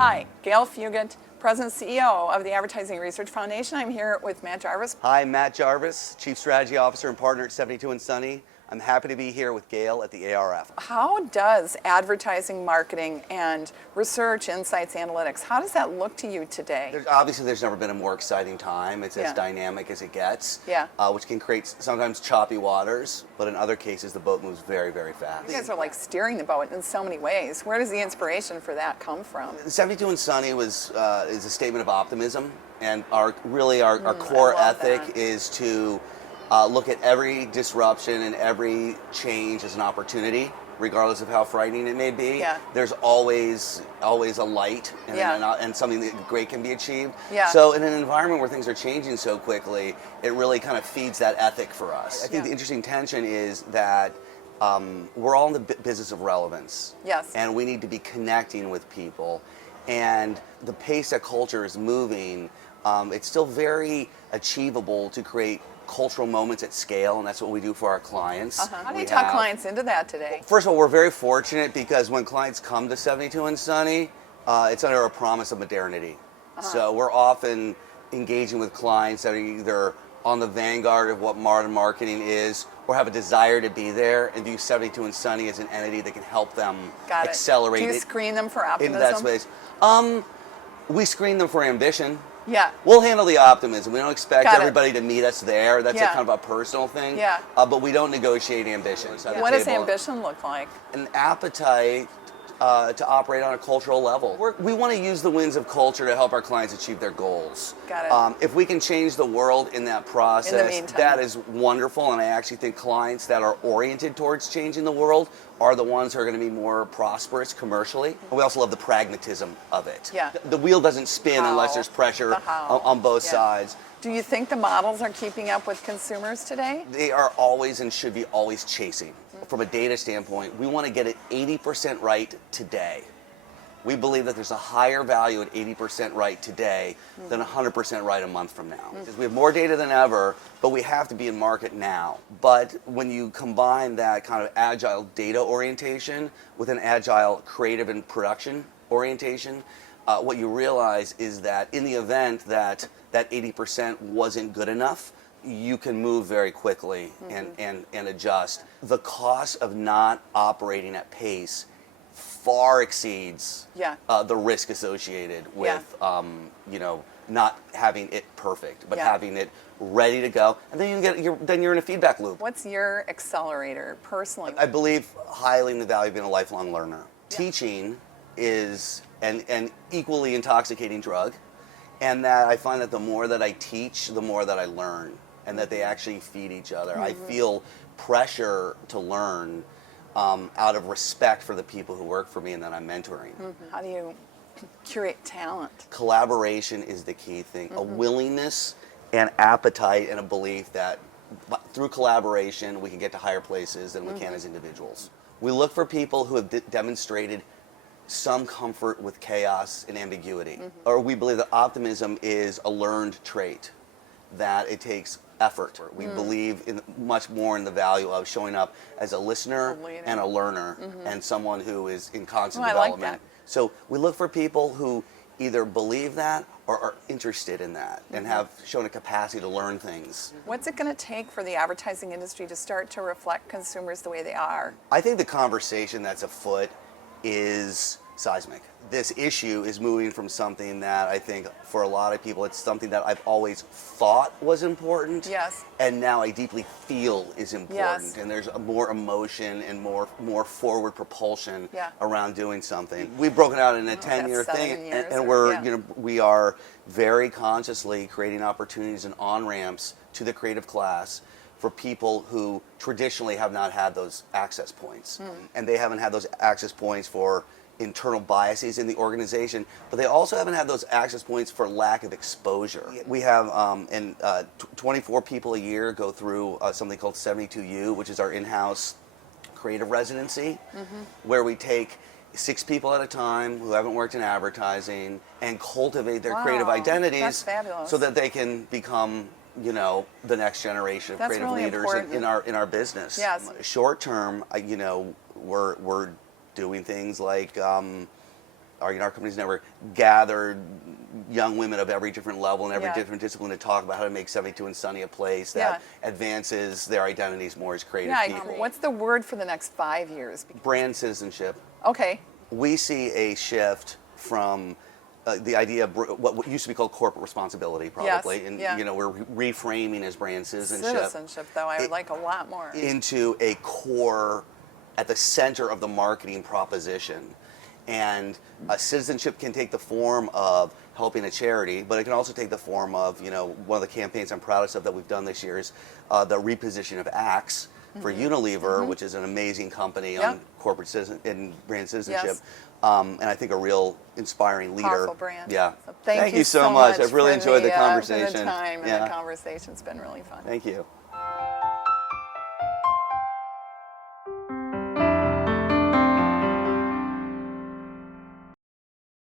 Hi, Gayle Fuguitt, President and CEO of the Advertising Research Foundation. I'm here with Matt Jarvis. Hi, Matt Jarvis, Chief Strategy Officer and Partner at 72 and Sunny. I'm happy to be here with Gayle at the ARF. How does advertising, marketing, and research, insights, analytics, how does that look to you today? Obviously, there's never been a more exciting time. It's as dynamic as it gets, which can create sometimes choppy waters, but in other cases, the boat moves very, very fast. You guys are like steering the boat in so many ways. Where does the inspiration for that come from? 72 and Sunny is a statement of optimism, and our core ethic is to look at every disruption and every change as an opportunity, regardless of how frightening it may be. There's always a light and something that great can be achieved. So in an environment where things are changing so quickly, it really kind of feeds that ethic for us. I think the interesting tension is that we're all in the business of relevance. And we need to be connecting with people. And the pace that culture is moving, it's still very achievable to create cultural moments at scale, and that's what we do for our clients. How do you talk clients into that today? First of all, we're very fortunate because when clients come to 72 and Sunny, it's under a promise of modernity. So we're often engaging with clients that are either on the vanguard of what modern marketing is or have a desire to be there and view 72 and Sunny as an entity that can help them accelerate it. Do you screen them for optimism? In that space. We screen them for ambition. We'll handle the optimism. We don't expect everybody to meet us there. That's a kind of a personal thing. But we don't negotiate ambition. What does ambition look like? An appetite to operate on a cultural level. We want to use the winds of culture to help our clients achieve their goals. If we can change the world in that process, that is wonderful. And I actually think clients that are oriented towards changing the world are the ones who are going to be more prosperous commercially. We also love the pragmatism of it. The wheel doesn't spin unless there's pressure on both sides. Do you think the models are keeping up with consumers today? They are always and should be always chasing. From a data standpoint, we want to get it 80% right today. We believe that there's a higher value at 80% right today than 100% right a month from now. Because we have more data than ever, but we have to be in market now. But when you combine that kind of agile data orientation with an agile creative and production orientation, what you realize is that in the event that that 80% wasn't good enough, you can move very quickly and adjust. The cost of not operating at pace far exceeds the risk associated with not having it perfect, but having it ready to go. And then you're in a feedback loop. What's your accelerator personally? I believe highly in the value of being a lifelong learner. Teaching is an equally intoxicating drug, and that I find that the more that I teach, the more that I learn, and that they actually feed each other. I feel pressure to learn out of respect for the people who work for me and that I'm mentoring. How do you curate talent? Collaboration is the key thing. A willingness and appetite and a belief that through collaboration we can get to higher places than we can as individuals. We look for people who have demonstrated some comfort with chaos and ambiguity. Or we believe that optimism is a learned trait, that it takes effort. We believe much more in the value of showing up as a listener and a learner and someone who is in constant development. I like that. So we look for people who either believe that or are interested in that and have shown a capacity to learn things. What's it going to take for the advertising industry to start to reflect consumers the way they are? I think the conversation that's afoot is seismic. This issue is moving from something that I think for a lot of people, it's something that I've always thought was important. And now I deeply feel is important. And there's more emotion and more forward propulsion around doing something. We've broken out in a 10-year thing, and we are very consciously creating opportunities and on-ramps to the creative class for people who traditionally have not had those access points. And they haven't had those access points for internal biases in the organization, but they also haven't had those access points for lack of exposure. We have 24 people a year go through something called 72U, which is our in-house creative residency, where we take 6 people at a time who haven't worked in advertising and cultivate their creative identities so that they can become the next generation of creative leaders in our business. Short term, we're doing things like our company's never gathered young women of every different level and every Yeah. different discipline to talk about how to make 72 and Sunny a place that advances their identities more as creative people. What's the word for the next 5 years? Brand citizenship. Okay. We see a shift from the idea of what used to be called corporate responsibility, probably, Yes, and yeah. we're reframing as brand citizenship. Citizenship, though, I would like a lot more. Into a core at the center of the marketing proposition. And citizenship can take the form of helping a charity, but it can also take the form of, one of the campaigns I'm proudest of that we've done this year is the repositioning of Axe for Unilever, which is an amazing company on corporate and brand citizenship. Yes. And I think a real inspiring leader. Powerful brand. Yeah. So thank you so much. I've really for enjoyed the for conversation. the time, and the conversation's been really fun. Thank you.